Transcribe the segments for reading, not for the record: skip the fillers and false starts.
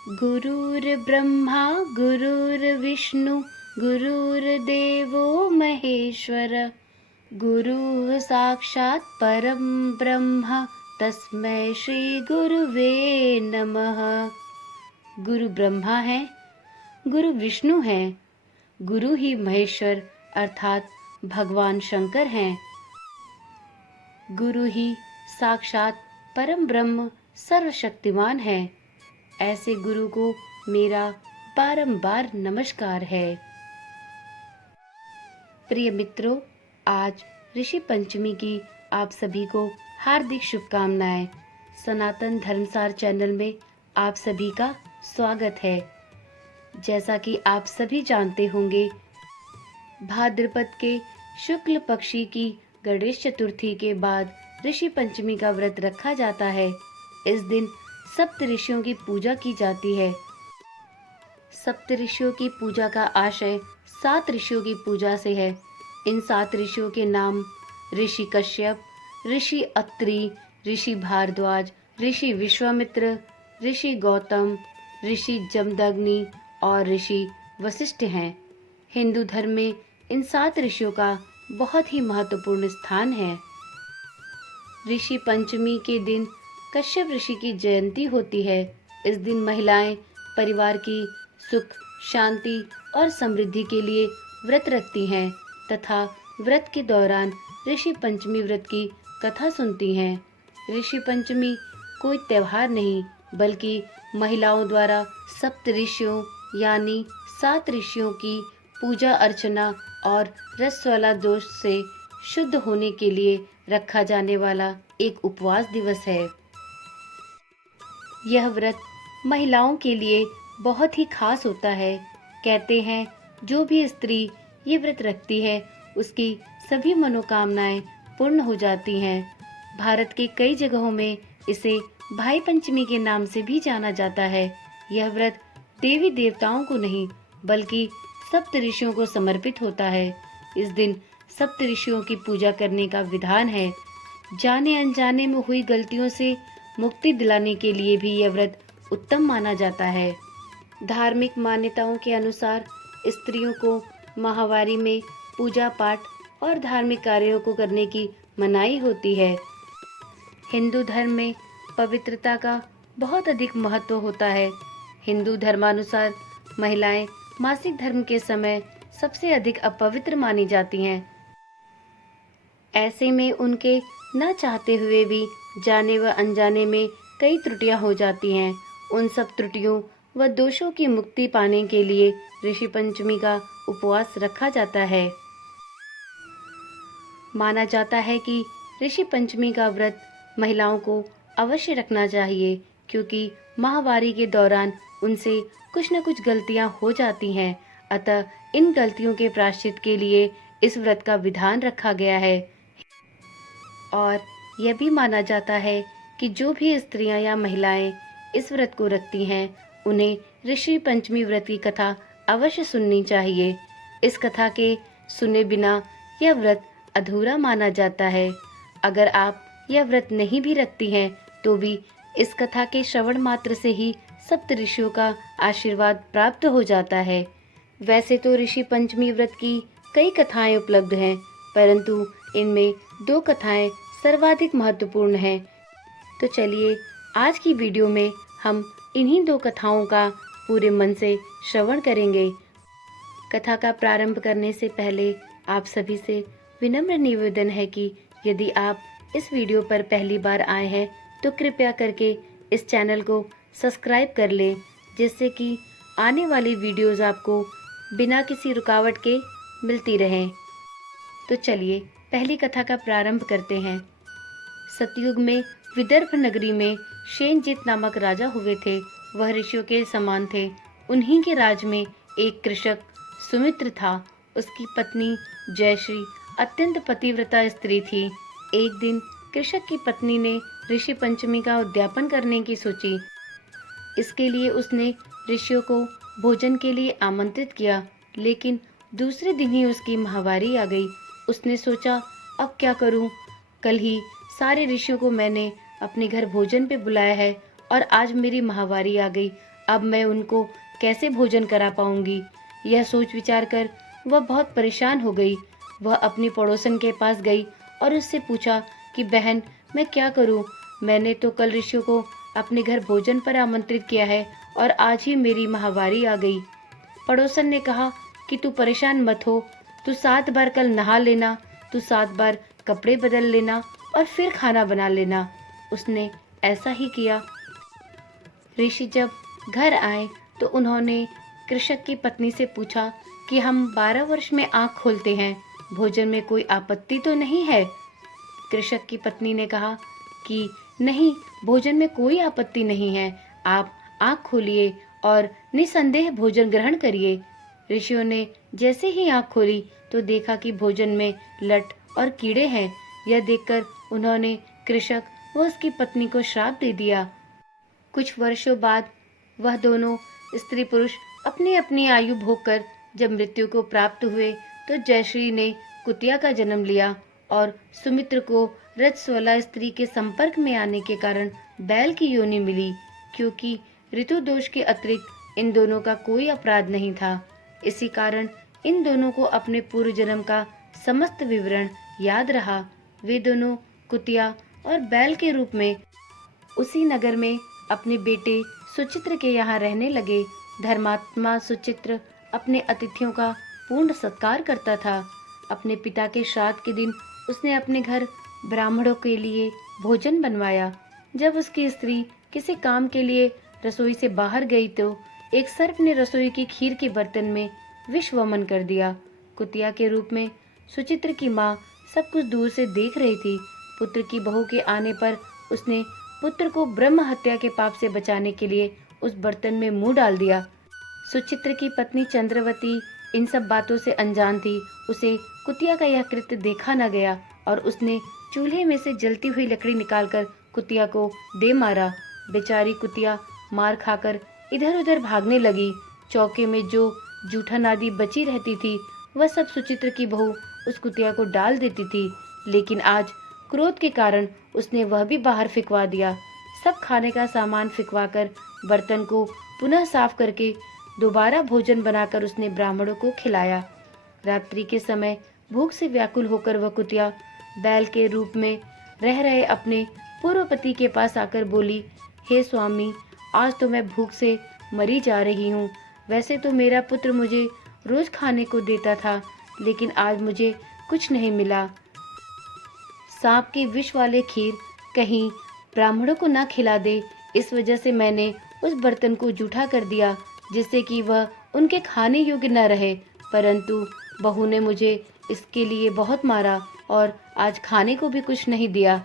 गुरुर्ब्रह्मा गुरुर्विष्णु गुरुर्देवो महेश्वर गुरुः साक्षात् परं ब्रह्म तस्मै श्री गुरुवे नमः। गुरु ब्रह्मा है, गुरु विष्णु है, गुरु ही महेश्वर अर्थात भगवान शंकर हैं। गुरु ही साक्षात परम ब्रह्म सर्वशक्तिमान है। ऐसे गुरु को मेरा बारंबार नमस्कार है। प्रिय मित्रों, आज ऋषि पंचमी की आप सभी को हार्दिक शुभकामनाएं। सनातन धर्मसार चैनल में आप सभी का स्वागत है। जैसा कि आप सभी जानते होंगे, भाद्रपद के शुक्ल पक्षी की गणेश चतुर्थी के बाद ऋषि पंचमी का व्रत रखा जाता है। इस दिन सप्त ऋषियों की पूजा की जाती है। सप्त ऋषियों की पूजा का आशय 7 ऋषियों की पूजा से है। इन 7 ऋषियों के नाम ऋषि कश्यप, ऋषि अत्रि, ऋषि भारद्वाज, ऋषि विश्वामित्र, ऋषि गौतम, ऋषि जमदग्नि और ऋषि वशिष्ठ हैं। हिंदू धर्म में इन 7 ऋषियों का बहुत ही महत्वपूर्ण स्थान है। ऋषि पंचमी के दिन कश्यप ऋषि की जयंती होती है। इस दिन महिलाएं परिवार की सुख, शांति और समृद्धि के लिए व्रत रखती हैं तथा व्रत के दौरान ऋषि पंचमी व्रत की कथा सुनती हैं। ऋषि पंचमी कोई त्योहार नहीं, बल्कि महिलाओं द्वारा सप्त ऋषियों यानी 7 ऋषियों की पूजा अर्चना और रसवाला दोष से शुद्ध होने के लिए रखा जाने वाला एक उपवास दिवस है। यह व्रत महिलाओं के लिए बहुत ही खास होता है। कहते हैं, जो भी स्त्री ये व्रत रखती है उसकी सभी मनोकामनाएं पूर्ण हो जाती हैं। भारत के कई जगहों में इसे भाई पंचमी के नाम से भी जाना जाता है। यह व्रत देवी देवताओं को नहीं, बल्कि सप्त ऋषियों को समर्पित होता है। इस दिन सप्त ऋषियों की पूजा करने का विधान है। जाने अनजाने में हुई गलतियों से मुक्ति दिलाने के लिए भी यह व्रत उत्तम माना जाता है। धार्मिक मान्यताओं के अनुसार स्त्रियों को माहवारी में पूजा पाठ और धार्मिक कार्यों को करने की मनाही होती है। हिंदू धर्म में पवित्रता का बहुत अधिक महत्व होता है। हिंदू धर्मानुसार महिलाएं मासिक धर्म के समय सबसे अधिक अपवित्र मानी जाती हैं। ऐसे में उनके न चाहते हुए भी जाने व अनजाने में कई त्रुटियां हो जाती हैं। उन सब त्रुटियों व दोषों की मुक्ति पाने के लिए ऋषि पंचमी का उपवास रखा जाता है। माना जाता है कि ऋषि पंचमी का व्रत महिलाओं को अवश्य रखना चाहिए, क्योंकि माहवारी के दौरान उनसे कुछ न कुछ गलतियां हो जाती हैं। अतः इन गलतियों के प्रायश्चित के लिए इस व्रत का विधान रखा गया है। और यह भी माना जाता है कि जो भी स्त्रियां या महिलाएं इस व्रत को रखती हैं, उन्हें ऋषि पंचमी व्रत की कथा अवश्य सुननी चाहिए। इस कथा के सुने बिना यह व्रत अधूरा माना जाता है। अगर आप यह व्रत नहीं भी रखती हैं, तो भी इस कथा के श्रवण मात्र से ही सप्त ऋषियों का आशीर्वाद प्राप्त हो जाता है। वैसे तो ऋषि पंचमी व्रत की कई कथाएं उपलब्ध हैं, परंतु इनमें 2 कथाएं सर्वाधिक महत्वपूर्ण हैं। तो चलिए, आज की वीडियो में हम इन्हीं 2 कथाओं का पूरे मन से श्रवण करेंगे। कथा का प्रारंभ करने से पहले आप सभी से विनम्र निवेदन है कि यदि आप इस वीडियो पर पहली बार आए हैं तो कृपया करके इस चैनल को सब्सक्राइब कर लें, जिससे कि आने वाली वीडियोस आपको बिना किसी रुकावट के मिलती रहें। तो चलिए, पहली कथा का प्रारंभ करते हैं। सतयुग में विदर्भ नगरी में शेनजित नामक राजा हुए थे। वह ऋषियों के समान थे। उन्हीं के राज में एक कृषक सुमित्र था। उसकी पत्नी जयश्री अत्यंत पतिव्रता स्त्री थी। एक दिन कृषक की पत्नी ने ऋषि पंचमी का उद्यापन करने की सोची। इसके लिए उसने ऋषियों को भोजन के लिए आमंत्रित किया, लेकिन दूसरे दिन ही उसकी माहवारी आ गई। उसने सोचा, अब क्या करूं? कल ही सारे ऋषियों को मैंने अपने घर भोजन पे बुलाया है और आज मेरी माहवारी आ गई। अब मैं उनको कैसे भोजन करा पाऊंगी। यह सोच विचार कर वह बहुत परेशान हो गई। वह अपनी पड़ोसन के पास गई और उससे पूछा कि बहन, मैं क्या करूं? मैंने तो कल ऋषियों को अपने घर भोजन पर आमंत्रित किया है और आज ही मेरी माहवारी आ गई। पड़ोसन ने कहा कि तू परेशान मत हो, तू 7 बार कल नहा लेना, तू 7 बार कपड़े बदल लेना और फिर खाना बना लेना। उसने ऐसा ही किया। ऋषि जब घर आए तो उन्होंने कृषक की पत्नी से पूछा कि हम 12 वर्ष में आँख खोलते हैं, भोजन में कोई आपत्ति तो नहीं है? कृषक की पत्नी ने कहा कि नहीं, भोजन में कोई आपत्ति नहीं है, आप आँख खोलिए और निसंदेह भोजन ग्रहण करिए। ऋषियों ने जैसे ही आँख खोली तो देखा कि भोजन में लट और कीड़े हैं। यह देखकर उन्होंने कृषक व उसकी पत्नी को श्राप दे दिया। कुछ वर्षों बाद वह दोनों स्त्री पुरुष अपनी अपनी आयु भोग कर जब मृत्यु को प्राप्त हुए तो जयश्री ने कुतिया का जन्म लिया और सुमित्र को रजस्वला स्त्री के संपर्क में आने के कारण बैल की योनि मिली। क्योंकि ऋतु दोष के अतिरिक्त इन दोनों का कोई अपराध नहीं था, इसी कारण इन दोनों को अपने पूर्व जन्म का समस्त विवरण याद रहा। वे दोनों कुतिया और बैल के रूप में उसी नगर में अपने बेटे सुचित्र के यहाँ रहने लगे। धर्मात्मा सुचित्र अपने अतिथियों का पूर्ण सत्कार करता था। अपने पिता के श्राद्ध के दिन उसने अपने घर ब्राह्मणों के लिए भोजन बनवाया। जब उसकी स्त्री किसी काम के लिए रसोई से बाहर गई तो एक सर्प ने रसोई की खीर के बर्तन में विष वमन कर दिया। कुतिया के रूप में सुचित्र की माँ सब कुछ दूर से देख रही थी। पुत्र की बहू के आने पर उसने पुत्र को ब्रह्म हत्या के पाप से बचाने के लिए उस बर्तन में मुंह डाल दिया। सुचित्र की पत्नी चंद्रवती इन सब बातों से अनजान थी। उसे कुतिया का यह कृत्य देखा न गया और उसने चूल्हे में से जलती हुई लकड़ी निकालकर कुतिया को दे मारा। बेचारी कुतिया मार खाकर इधर उधर भागने लगी। चौके में जो जूठन आदि बची रहती थी वह सब सुचित्र की बहू उस कुतिया को डाल देती थी, लेकिन आज क्रोध के कारण उसने वह भी बाहर फिकवा दिया। सब खाने का सामान फिकवाकर बर्तन को पुनः साफ करके दोबारा भोजन बनाकर उसने ब्राह्मणों को खिलाया। रात्रि के समय भूख से व्याकुल होकर वह कुतिया बैल के रूप में रह रहे अपने पूर्व पति के पास आकर बोली, हे स्वामी, आज तो मैं भूख से मरी जा रही हूँ। वैसे तो मेरा पुत्र मुझे रोज खाने को देता था, लेकिन आज मुझे कुछ नहीं मिला। सांप के विष वाले खीर कहीं ब्राह्मणों को न खिला दे, इस वजह से मैंने उस बर्तन को जूठा कर दिया, जिससे कि वह उनके खाने योग्य न रहे। परंतु बहू ने मुझे इसके लिए बहुत मारा और आज खाने को भी कुछ नहीं दिया।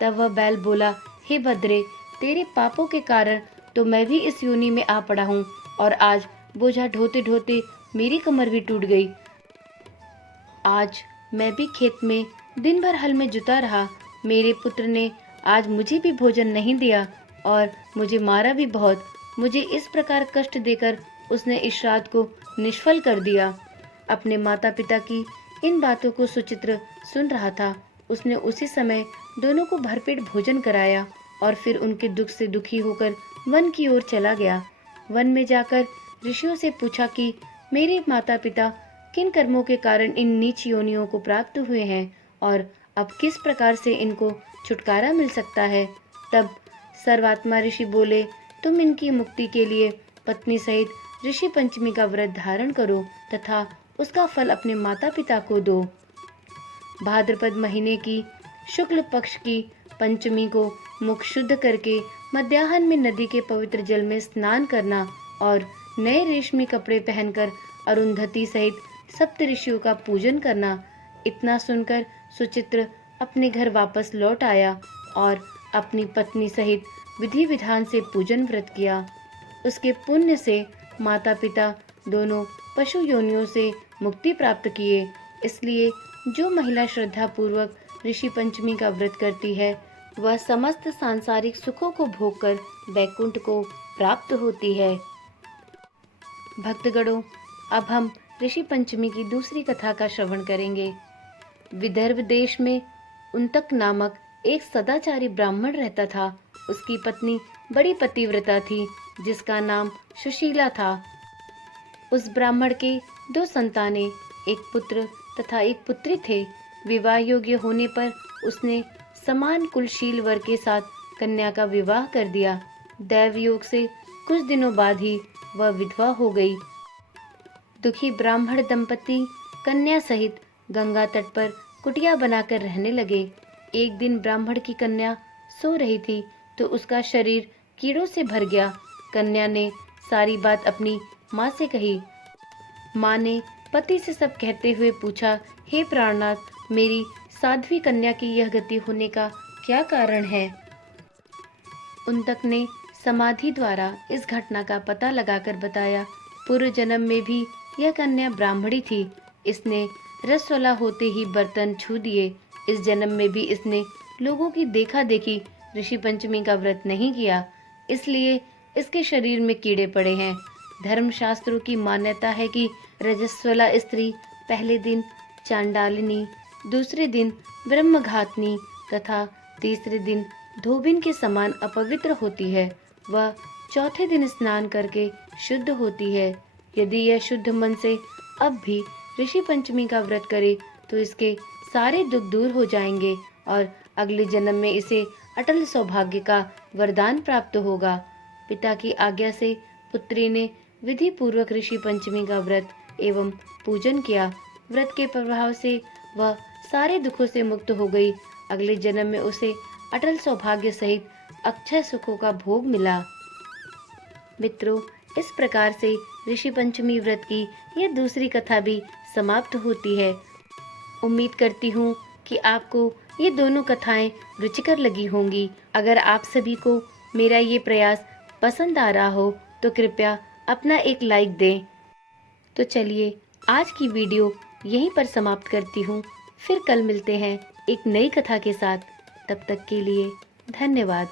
तब वह बैल बोला, हे भद्रे, तेरे पापों के कारण तो मैं भी इस योनि में आ पड़ा हूँ और आज बोझा ढोते ढोते मेरी कमर भी टूट गई। आज मैं भी खेत में दिन भर हल में जुटा रहा। मेरे पुत्र ने आज मुझे भी भोजन नहीं दिया और मुझे मारा भी बहुत। मुझे इस प्रकार कष्ट देकर उसने इस श्राद्ध को निष्फल कर दिया। अपने माता पिता की इन बातों को सुचित्र सुन रहा था। उसने उसी समय दोनों को भरपेट भोजन कराया और फिर उनके दुख से दुखी होकर वन की ओर चला गया। वन में जाकर ऋषियों से पूछा कि मेरे माता पिता किन कर्मों के कारण इन नीच योनियों को प्राप्त हुए हैं और अब किस प्रकार से इनको छुटकारा मिल सकता है। तब सर्वात्मा ऋषि बोले, तुम इनकी मुक्ति के लिए पत्नी सहित ऋषि पंचमी का व्रत धारण करो तथा उसका फल अपने माता पिता को दो। भाद्रपद महीने की शुक्ल पक्ष की पंचमी को मुख शुद्ध करके मध्याह्न में नदी के पवित्र जल में स्नान करना और नए रेशमी कपड़े पहनकर अरुंधति सहित सप्त ऋषियों का पूजन करना। इतना सुनकर सुचित्र अपने घर वापस लौट आया और अपनी पत्नी सहित विधि विधान से पूजन व्रत किया। उसके पुण्य से माता पिता दोनों पशु योनियों से मुक्ति प्राप्त किए। इसलिए जो महिला श्रद्धा पूर्वक ऋषि पंचमी का व्रत करती है वह समस्त सांसारिक सुखों को भोगकर वैकुंठ को प्राप्त होती है। भक्तगणों, अब हम ऋषि पंचमी की दूसरी कथा का श्रवण करेंगे। विदर्भ देश में उन्तक नामक एक सदाचारी ब्राह्मण रहता था। उसकी पत्नी बड़ी पतिव्रता थी। जिसका नाम सुशीला था। उस ब्राह्मण के 2 संतानें, एक पुत्र तथा एक पुत्री थे। विवाह योग्य होने पर उसने समान कुलशील वर के साथ कन्या का विवाह कर दिया। दैव योग से कुछ दिनों बाद ही वह विधवा हो गई। दुखी ब्राह्मण दंपति कन्या सहित गंगा तट पर कुटिया बनाकर रहने लगे। एक दिन ब्राह्मण की कन्या सो रही थी तो उसका शरीर कीड़ों से भर गया। कन्या ने सारी बात अपनी माँ से कही। माँ ने पति से सब कहते हुए पूछा, हे प्राणनाथ, मेरी साध्वी कन्या की यह गति होने का क्या कारण है? उनतक ने समाधि द्वारा इस घटना का पता लगाकर बताया, पूर्व जन्म में भी यह कन्या ब्राह्मणी थी। इसने रसवाला होते ही बर्तन छू दिए। इस जन्म में भी इसने लोगों की देखा देखी ऋषि पंचमी का व्रत नहीं किया, इसलिए इसके शरीर में कीड़े पड़े हैं। धर्मशास्त्रों की मान्यता है कि रजस्वला स्त्री पहले दिन चांडालिनी, दूसरे दिन ब्रह्मघातनी तथा तीसरे दिन धोबिन के समान अपवित्र होती है। वह चौथे दिन स्नान करके शुद्ध होती है। यदि यह शुद्ध मन से अब भी ऋषि पंचमी का व्रत करे तो इसके सारे दुख दूर हो जाएंगे और अगले जन्म में इसे अटल सौभाग्य का वरदान प्राप्त होगा। पिता की आज्ञा से पुत्री ने विधि पूर्वक ऋषि पंचमी का व्रत एवं पूजन किया। व्रत के प्रभाव से वह सारे दुखों से मुक्त हो गई। अगले जन्म में उसे अटल सौभाग्य सहित अक्षय सुखों का भोग मिला। मित्रों, इस प्रकार से ऋषि पंचमी व्रत की यह दूसरी कथा भी समाप्त होती है। उम्मीद करती हूँ कि आपको ये दोनों कथाएं रुचिकर लगी होंगी। अगर आप सभी को मेरा ये प्रयास पसंद आ रहा हो तो कृपया अपना एक लाइक दें। तो चलिए आज की वीडियो यहीं पर समाप्त करती हूँ। फिर कल मिलते हैं एक नई कथा के साथ। तब तक के लिए धन्यवाद।